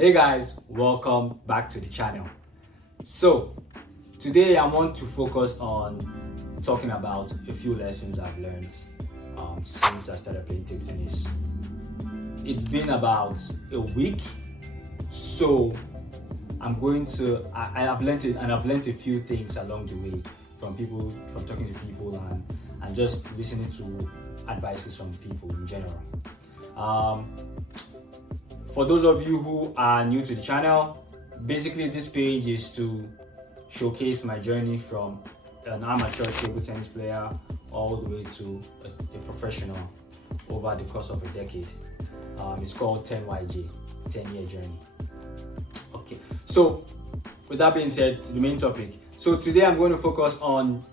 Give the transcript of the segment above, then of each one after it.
Hey guys, welcome back to the channel. So today I want to focus on talking about a few lessons I've learned since I started playing table tennis. It's been about a week, so I have learned it, and I've learned a few things along the way from talking to people, and just listening to advices from people in general. For those of you who are new to the channel, basically this page is to showcase my journey from an amateur table tennis player all the way to a professional over the course of a decade. It's called 10YJ, 10-year journey. Okay, so with that being said, to the main topic. So today I'm going to focus on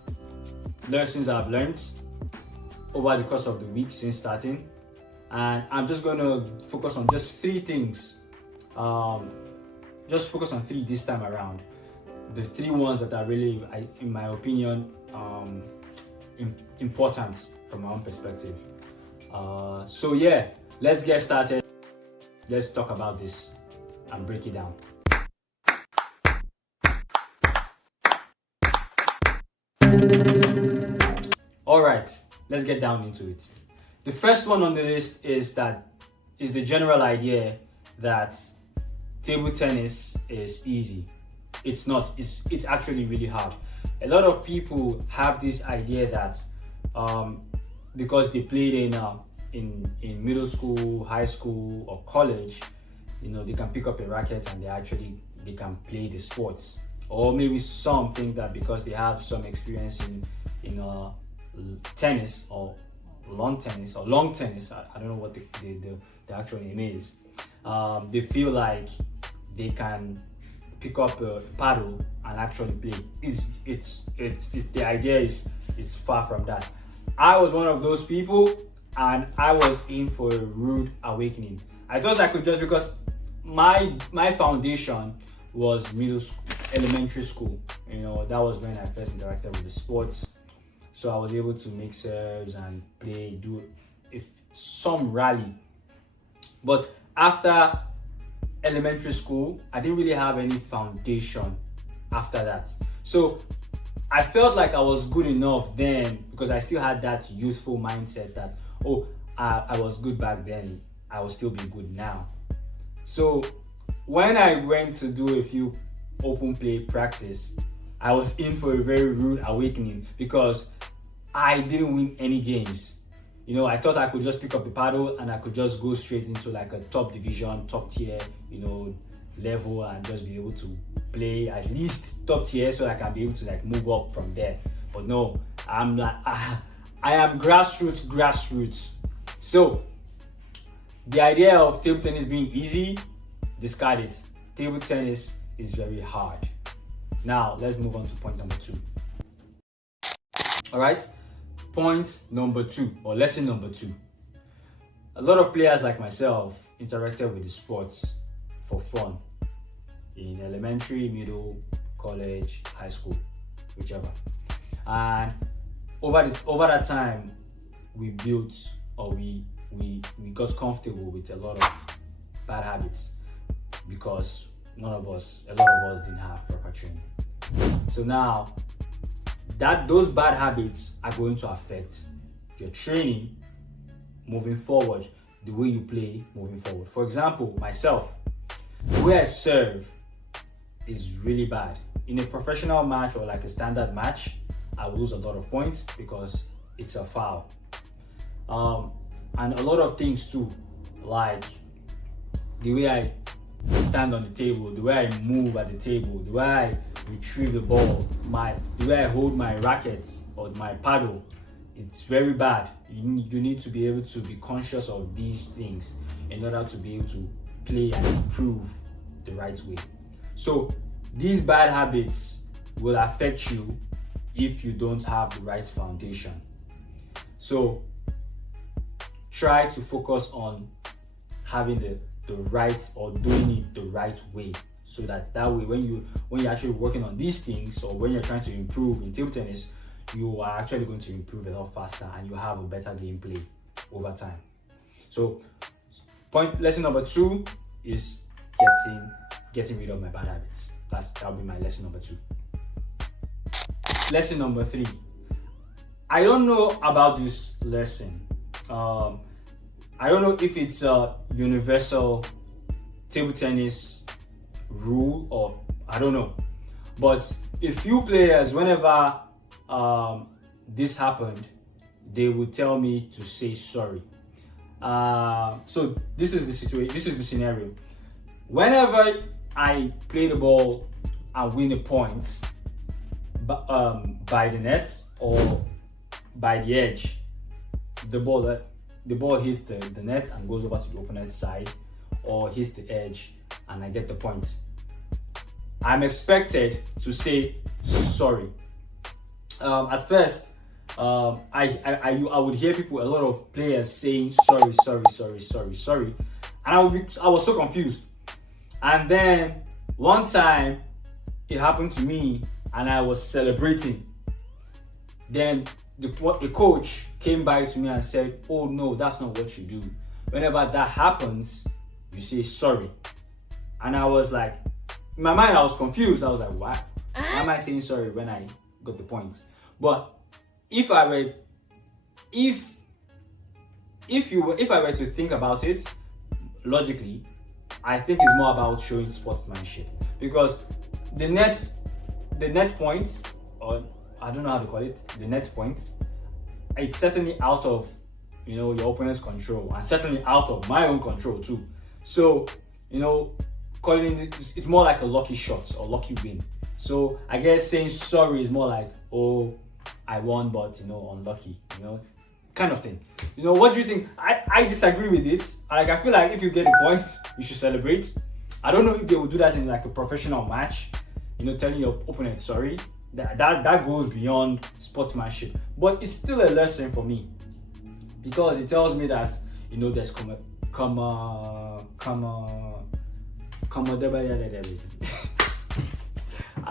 lessons I've learned over the course of the week since starting. And I'm just going to focus on just three things. Just focus on three this time around. The three ones that are really, in my opinion, important from my own perspective. So yeah, let's get started. Let's talk about this and break it down. All right, let's get down into it. The first one on the list is the general idea that table tennis is easy. It's not. It's actually really hard. A lot of people have this idea that because they played in middle school, high school, or college, they can pick up a racket and they can play the sports. Or maybe some think that because they have some experience in tennis or long tennis, I don't know what the actual name is. They feel like they can pick up a paddle and actually play. The idea is far from that. I was one of those people, and I was in for a rude awakening. I thought I could, just because my foundation was elementary school. That was when I first interacted with the sports. So I was able to make serves and do some rally. But after elementary school, I didn't really have any foundation after that. So I felt like I was good enough then because I still had that youthful mindset that, I was good back then, I will still be good now. So when I went to do a few open play practice, I was in for a very rude awakening because I didn't win any games. I thought I could just pick up the paddle and I could just go straight into like a top division, top tier, level, and just be able to play at least top tier so I can be able to like move up from there. But no, I am grassroots. So the idea of table tennis being easy, discard it. Table tennis is very hard. Now let's move on to point number 2. All right, point number 2, or lesson number 2. A lot of players like myself interacted with the sports for fun in elementary, middle, college, high school, whichever. And over that time, we built, or we got comfortable with a lot of bad habits because a lot of us didn't have proper training. So now those bad habits are going to affect your training moving forward, the way you play moving forward. For example, myself, the way I serve is really bad. In a professional match or like a standard match, I will lose a lot of points because it's a foul. And a lot of things too, like the way I stand on the table, the way I move at the table, the way I retrieve the ball, the way I hold my rackets or my paddle, it's very bad. You need to be able to be conscious of these things in order to be able to play and improve the right way. So these bad habits will affect you if you don't have the right foundation. So try to focus on having the right, or doing it the right way, so that way when you're actually working on these things, or when you're trying to improve in table tennis, you are actually going to improve a lot faster and you have a better gameplay over time. So lesson number 2 is getting rid of my bad habits. That'll be my lesson number 2. Lesson number 3. I don't know about this lesson. I don't know if it's a universal table tennis rule, or I don't know. But a few players, whenever this happened, they would tell me to say sorry. So this is the situation. This is the scenario. Whenever I play the ball and win a point by the net or by the edge, the ball hits the net and goes over to the opponent's side, or hits the edge and I get the point, I'm expected to say sorry. At first, I would hear people, a lot of players saying sorry, and I was so confused. And then one time it happened to me and I was celebrating. Then a coach came by to me and said, "Oh no, that's not what you do. Whenever that happens, you say sorry." And I was like, in my mind I was confused. I was like, why am I saying sorry when I got the point? But if I were to think about it logically, I think it's more about showing sportsmanship, because the net points, or I don't know how to call it, the net points, it's certainly out of your opponent's control, and certainly out of my own control too. So calling it's more like a lucky shot or lucky win. So I guess saying sorry is more like, oh, I won, but unlucky, kind of thing. What do you think? I disagree with it. Like, I feel like if you get a point, you should celebrate. I don't know if they would do that in like a professional match, telling your opponent sorry. That goes beyond sportsmanship, but it's still a lesson for me, because it tells me that there's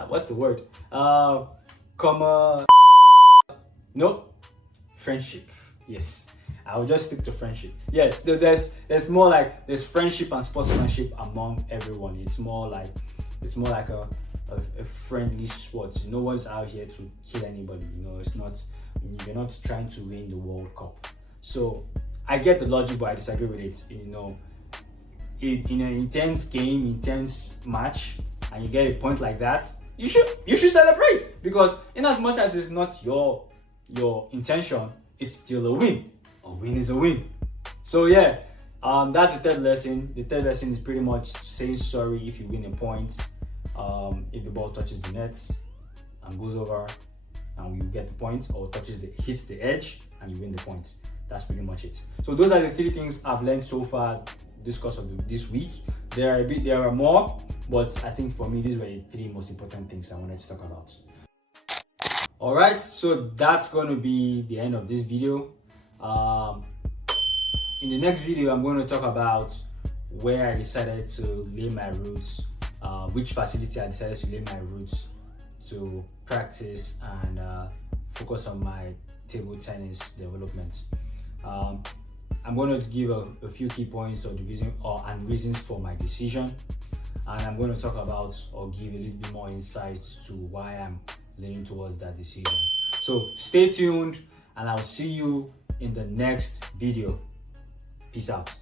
what's the word? Friendship. Yes, I will just stick to friendship. Yes, there's more like there's friendship and sportsmanship among everyone. It's more like a friendly sport. No one's out here to kill anybody. It's not. You're not trying to win the World Cup. So I get the logic, but I disagree with it. In an intense game, intense match, and you get a point like that, you should celebrate, because in as much as it's not your intention, it's still a win. A win is a win. So yeah, that's the third lesson. The third lesson is pretty much saying sorry if you win a point. If the ball touches the net and goes over, and you get the point, or hits the edge and you win the point. That's pretty much it. So those are the 3 things I've learned so far this course of this week. There are more, but I think for me these were the 3 most important things I wanted to talk about. Alright, so that's going to be the end of this video. In the next video, I'm going to talk about where I decided to lay my roots, which facility I decided to lay my roots to practice and focus on my table tennis development. I'm going to give a few key points of the reason and reasons for my decision, and I'm going to talk about or give a little bit more insights to why I'm leaning towards that decision. So stay tuned, and I'll see you in the next video. Peace out.